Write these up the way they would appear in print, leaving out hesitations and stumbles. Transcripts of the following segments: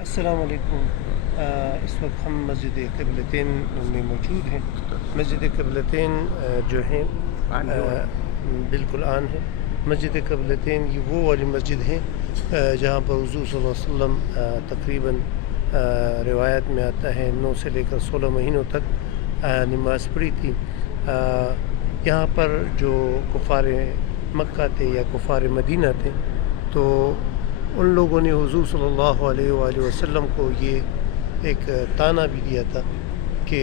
السلام علیکم۔ اس وقت ہم مسجد قبلتین میں موجود ہیں۔ مسجد قبلتین جو ہیں بالکل آن ہے۔ مسجد قبلتین یہ وہ والی مسجد ہے جہاں پر حضور صلی اللہ علیہ وسلم تقریباً روایت میں آتا ہے 9 سے لے کر 16 مہینوں تک نماز پڑھی تھی۔ یہاں پر جو کفار مکہ تھے یا کفار مدینہ تھے، تو ان لوگوں نے حضور صلی اللہ علیہ وآلہ وسلم کو یہ ایک طعنہ بھی دیا تھا کہ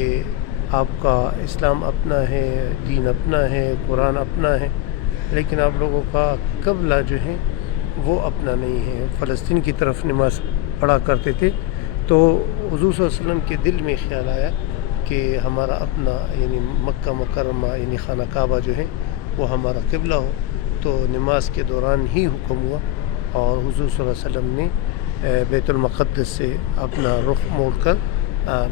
آپ کا اسلام اپنا ہے، دین اپنا ہے، قرآن اپنا ہے، لیکن آپ لوگوں کا قبلہ جو ہے وہ اپنا نہیں ہے۔ فلسطین کی طرف نماز پڑھا کرتے تھے، تو حضور صلی اللہ علیہ وسلم کے دل میں خیال آیا کہ ہمارا اپنا یعنی مکہ مکرمہ یعنی خانہ کعبہ جو ہے وہ ہمارا قبلہ ہو۔ تو نماز کے دوران ہی حکم ہوا اور حضور صلی اللہ علیہ وسلم نے بیت المقدس سے اپنا رخ موڑ کر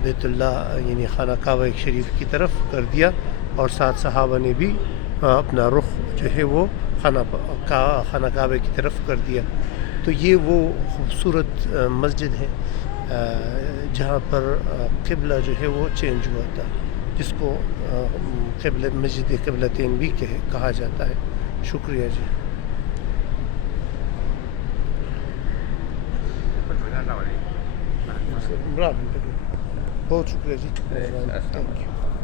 بیت اللہ یعنی خانہ کعبہ شریف کی طرف کر دیا، اور ساتھ صحابہ نے بھی اپنا رخ جو ہے وہ خانہ کعبہ کی طرف کر دیا۔ تو یہ وہ خوبصورت مسجد ہے جہاں پر قبلہ جو ہے وہ چینج ہوا تھا، جس کو مسجد قبلتین بھی کہا جاتا ہے۔ شکریہ جی۔ برابر، بہت شکریہ جی، تھینک یو۔